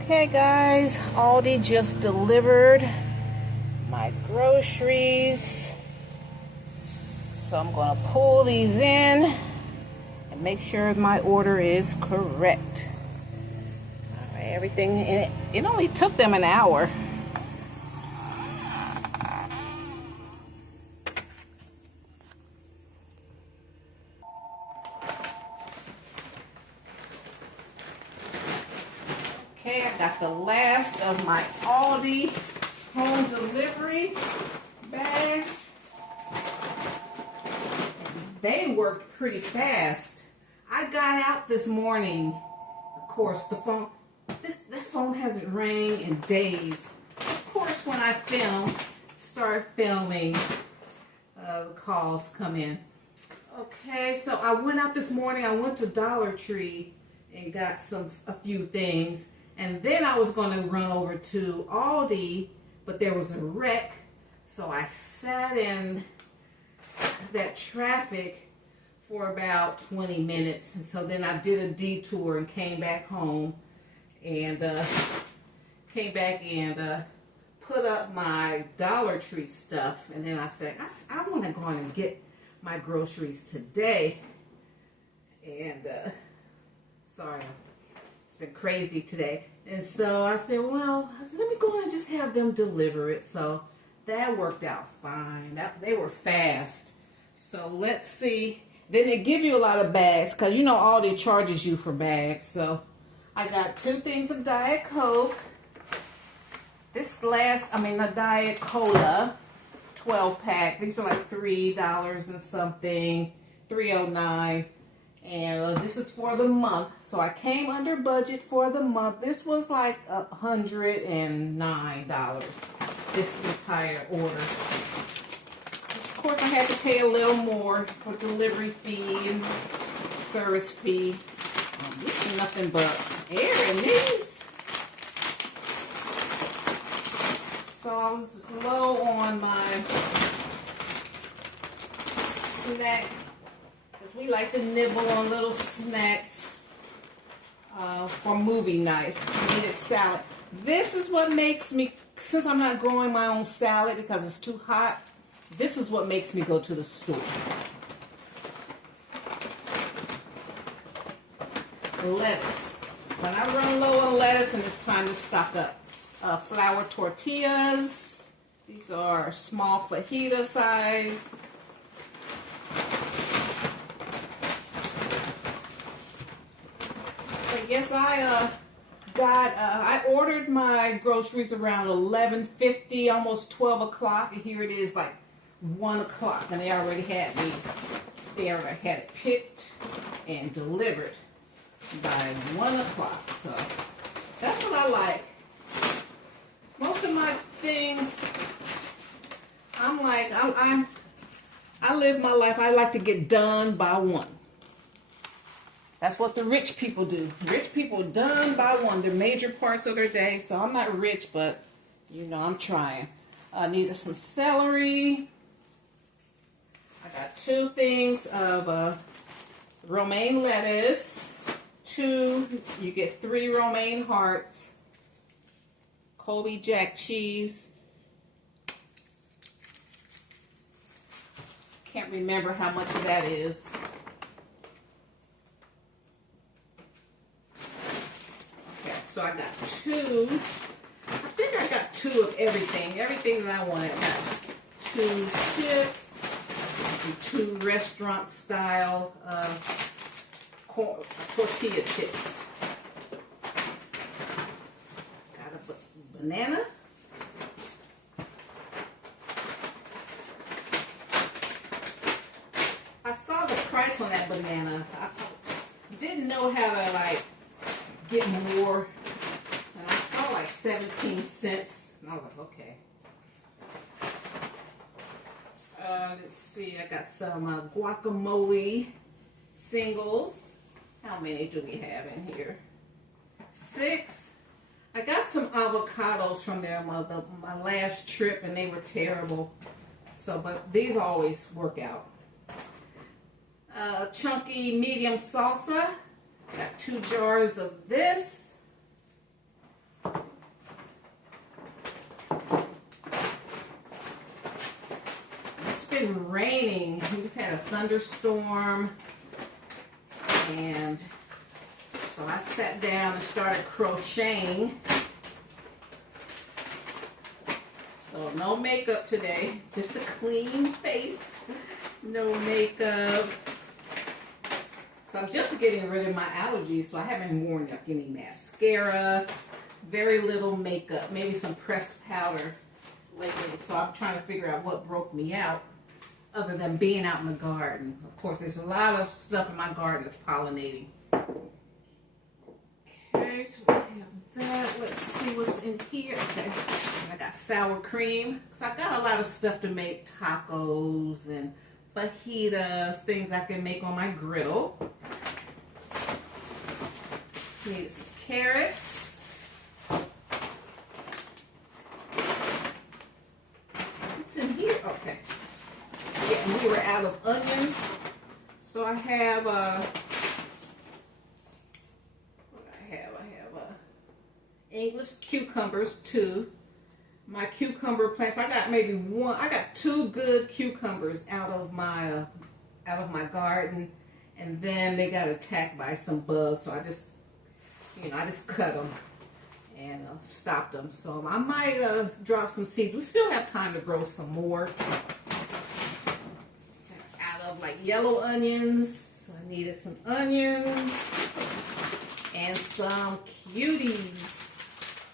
Okay guys, Aldi just delivered my groceries. So I'm gonna pull these in and make sure my order is correct. All right, everything in it. It only took them an hour. Okay, I got the last of my Aldi home delivery bags. They worked pretty fast. I got out this morning. Of course, the phone, that phone hasn't rang in days. Of course, when I start filming, the calls come in. Okay, so I went out this morning. I went to Dollar Tree and got a few things. And then I was going to run over to Aldi, but there was a wreck. So I sat in that traffic for about 20 minutes. And so then I did a detour and came back home and put up my Dollar Tree stuff. And then I said, I want to go on and get my groceries today. And sorry, it's been crazy today. And so I said, let me go and just have them deliver it. So that worked out fine. They were fast. So let's see. Then they give you a lot of bags because you know Aldi charges you for bags. So I got 2 things of Diet Coke. The Diet Cola 12 pack. These are like $3 and something, $3.09. And this is for the month. So I came under budget for the month. This was like $109, this entire order. Of course, I had to pay a little more for delivery fee and service fee. This is nothing but air in these. So I was low on my snacks. We like to nibble on little snacks for movie night. We needed salad. This is what makes me, since I'm not growing my own salad because it's too hot, this is what makes me go to the store. Lettuce. When I run low on lettuce and it's time to stock up. Flour tortillas. These are small fajita size. Yes, I ordered my groceries around 11:50, almost 12 o'clock, and here it is like 1 o'clock, and they already had it picked and delivered by 1 o'clock. So that's what I like. Most of my things, I live my life. I like to get done by 1. That's what the rich people do. Rich people done by 1. They're major parts of their day. So I'm not rich, but you know I'm trying. I needed some celery. I got 2 things of romaine lettuce. 2, you get 3 romaine hearts. Colby Jack cheese. Can't remember how much of that is. So I got 2. I think I got 2 of everything. Everything that I wanted. I got 2 chips, and 2 restaurant style tortilla chips. Got a banana. I saw the price on that banana. I didn't know how to get more. 17 cents. And I was like, okay. Let's see. I got some guacamole singles. How many do we have in here? 6. I got some avocados from there my last trip, and they were terrible. So, but these always work out. Chunky medium salsa. Got 2 jars of this. raining. We just had a thunderstorm, and so I sat down and started crocheting. So no makeup today, just a clean face, no makeup. So I'm just getting rid of my allergies, so I haven't worn like any mascara, very little makeup, maybe some pressed powder lately. So I'm trying to figure out what broke me out other than being out in the garden. Of course, there's a lot of stuff in my garden that's pollinating. Okay, so we have that. Let's see what's in here. Okay, I got sour cream. So I got a lot of stuff to make tacos and fajitas, things I can make on my griddle. Need some carrots. What's in here? Okay. Yeah, we were out of onions. So I have English cucumbers, 2. My cucumber plants, I got 2 good cucumbers out of my garden, and then they got attacked by some bugs, so I just cut them and stopped them. So I might drop some seeds. We still have time to grow some more. So out of like yellow onions, so I needed some onions and some cuties.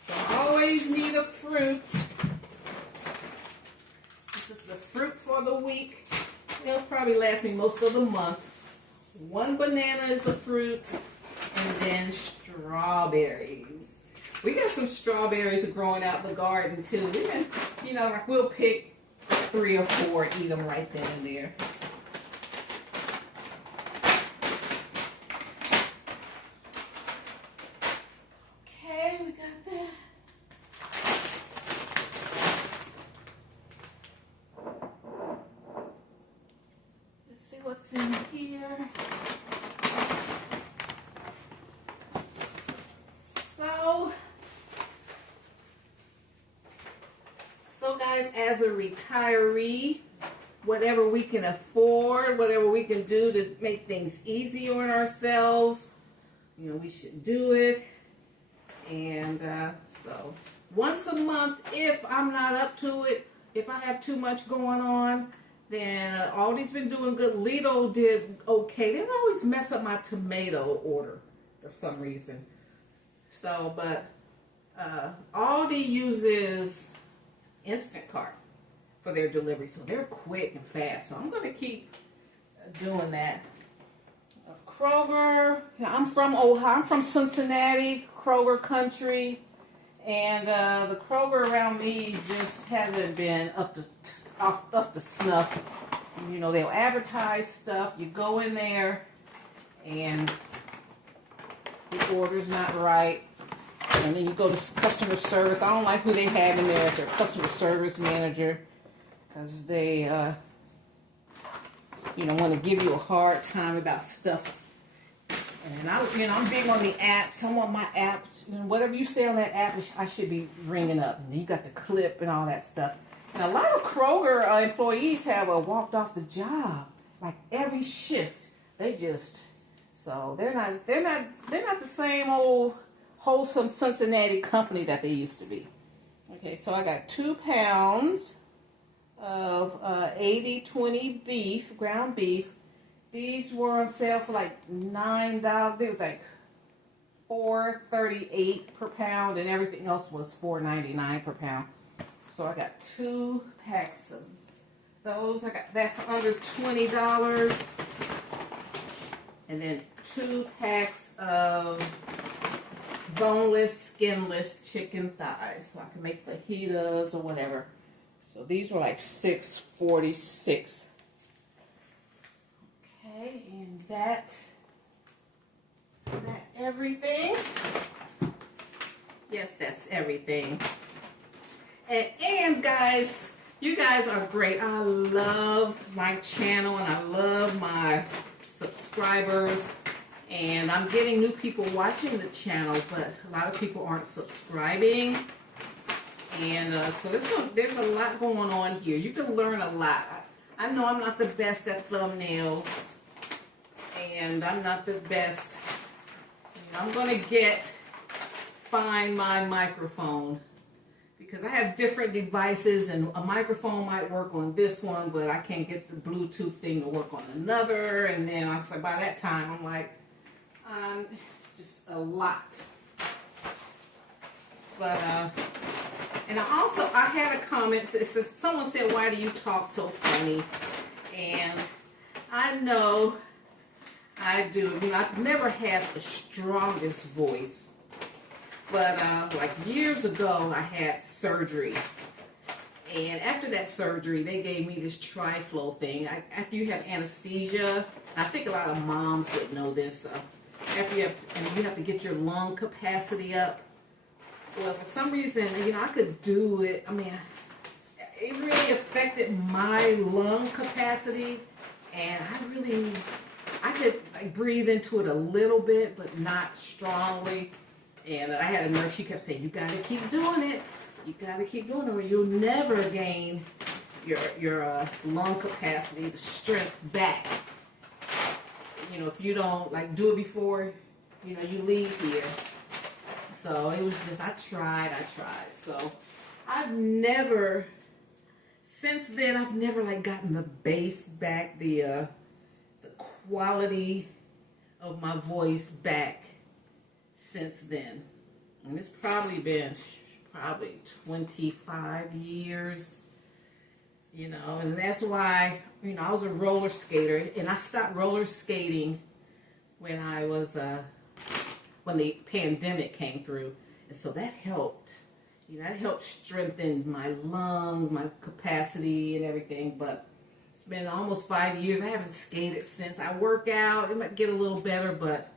So I always need a fruit. This is the fruit for the week. It'll probably last me most of the month. 1 banana is a fruit, and then strawberries. We got some strawberries growing out in the garden too. We can, like we'll pick 3 or 4, eat them right then and there. Okay, we got that. Let's see what's in here. So guys, as a retiree, whatever we can afford, whatever we can do to make things easier on ourselves, we should do it. And so once a month, if I'm not up to it, if I have too much going on, then Aldi's been doing good. Lidl did okay. They always mess up my tomato order for some reason. So, but Aldi uses Instacart for their delivery, so they're quick and fast. So I'm going to keep doing that. Kroger, I'm from Ohio. I'm from Cincinnati, Kroger country, and the Kroger around me just hasn't been up to snuff. They'll advertise stuff. You go in there, and the order's not right. And then you go to customer service. I don't like who they have in there as their customer service manager, because they, want to give you a hard time about stuff. And I'm big on the apps. I want my apps. Whatever you say on that app, I should be ringing up. And you got the clip and all that stuff. And a lot of Kroger employees have walked off the job, like every shift. So they're not the same old wholesome Cincinnati company that they used to be. Okay, so I got 2 pounds of 80/20 beef, ground beef. These were on sale for like $9. They was like $4.38 per pound, and everything else was $4.99 per pound. So I got 2 packs of those. I got that for under $20, and then 2 packs of boneless, skinless chicken thighs, so I can make fajitas or whatever. So these were like $6.46. Okay, and that everything? Yes, that's everything. And guys, you guys are great. I love my channel and I love my subscribers. And I'm getting new people watching the channel, but a lot of people aren't subscribing. And so there's a lot going on here. You can learn a lot. I know I'm not the best at thumbnails, and I'm not the best. You know, I'm gonna find my microphone, because I have different devices, and a microphone might work on this one, but I can't get the Bluetooth thing to work on another. And then I said, by that time, I'm like, it's just a lot. But and I had a comment that says, someone said, "Why do you talk so funny?" And I know I do. I mean, I've never had the strongest voice. But like years ago, I had surgery. And after that surgery, they gave me this tri-flow thing. After you have anesthesia, I think a lot of moms would know this. After you have to get your lung capacity up. Well, for some reason, you know, I could do it. I mean, it really affected my lung capacity. And I could like breathe into it a little bit, but not strongly. And I had a nurse, she kept saying, "You got to keep doing it. You got to keep doing it, or you'll never gain your lung capacity, the strength back. You know, if you don't like do it before, you know, you leave here." So it was just, I tried. So since then, I've never like gotten the bass back, the quality of my voice back since then. And it's probably been 25 years, you know, and that's why, you know, I was a roller skater, and I stopped roller skating when I was when the pandemic came through. And so that helped. You know, that helped strengthen my lungs, my capacity and everything. But it's been almost 5 years. I haven't skated since. I work out. It might get a little better, but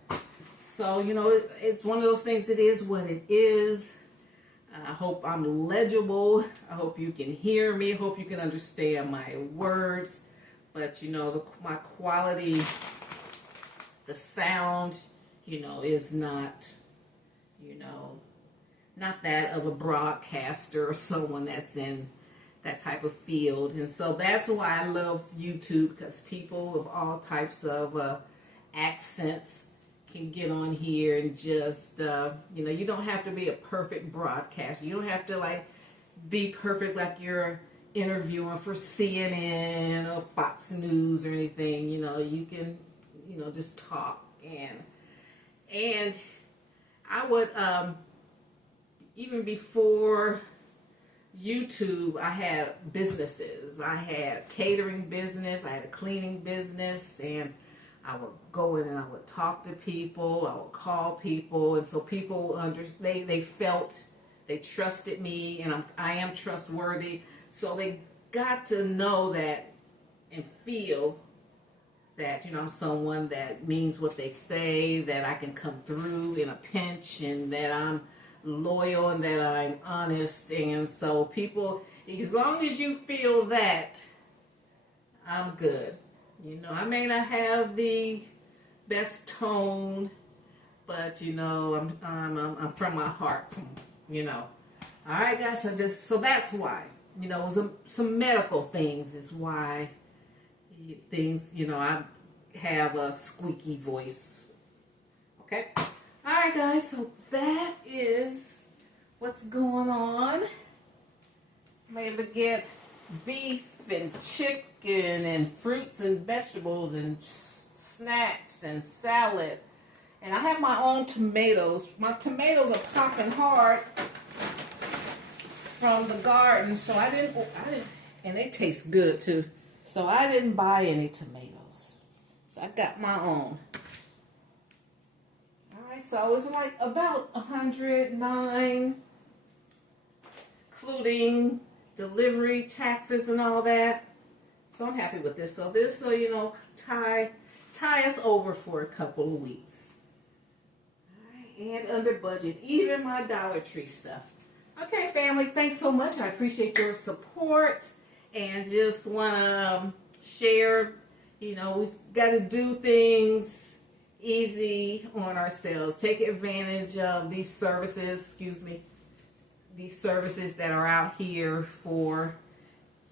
so, you know, it's one of those things. It is what it is. I hope I'm legible. I hope you can hear me. I hope you can understand my words. But, you know, my quality, the sound, you know, is not, you know, not that of a broadcaster or someone that's in that type of field. And so that's why I love YouTube, because people of all types of accents can get on here and just, you know, you don't have to be a perfect broadcaster. You don't have to like be perfect like you're interviewing for CNN or Fox News or anything. You know, you can, you know, just talk. And I would, even before YouTube, I had businesses. I had a catering business, I had a cleaning business, and I would go in and I would talk to people, I would call people, and so people they felt, they trusted me, and I am trustworthy, so they got to know that and feel that, you know, I'm someone that means what they say, that I can come through in a pinch, and that I'm loyal and that I'm honest. And so people, as long as you feel that, I'm good. You know, I may not have the best tone, but you know, I'm from my heart, you know. All right, guys. So that's why, you know, some medical things is why things, you know, I have a squeaky voice. Okay. All right, guys. So that is what's going on. I'm able to get beef and chicken and fruits and vegetables and snacks and salad. And I have my own tomatoes. My tomatoes are popping hard from the garden, so I didn't, and they taste good too. So I didn't buy any tomatoes. So I got my own. All right, so it's like about $109, including delivery, taxes, and all that. So I'm happy with this. So this will, you know, tie us over for a couple of weeks. All right, and under budget, even my Dollar Tree stuff. Okay, family, thanks so much. I appreciate your support, and just want to share, you know, we've got to do things easy on ourselves. Take advantage of these services, these services that are out here for,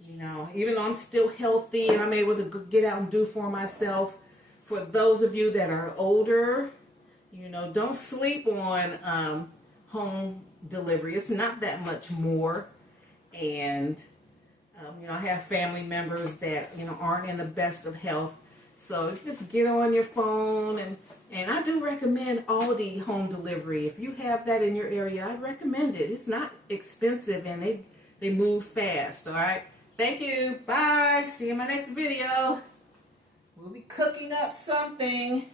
You know, even though I'm still healthy and I'm able to get out and do for myself, for those of you that are older, you know, don't sleep on home delivery. It's not that much more. And, you know, I have family members that, you know, aren't in the best of health. So just get on your phone. And I do recommend Aldi home delivery. If you have that in your area, I recommend it. It's not expensive and they move fast, all right? Thank you. Bye. See you in my next video. We'll be cooking up something.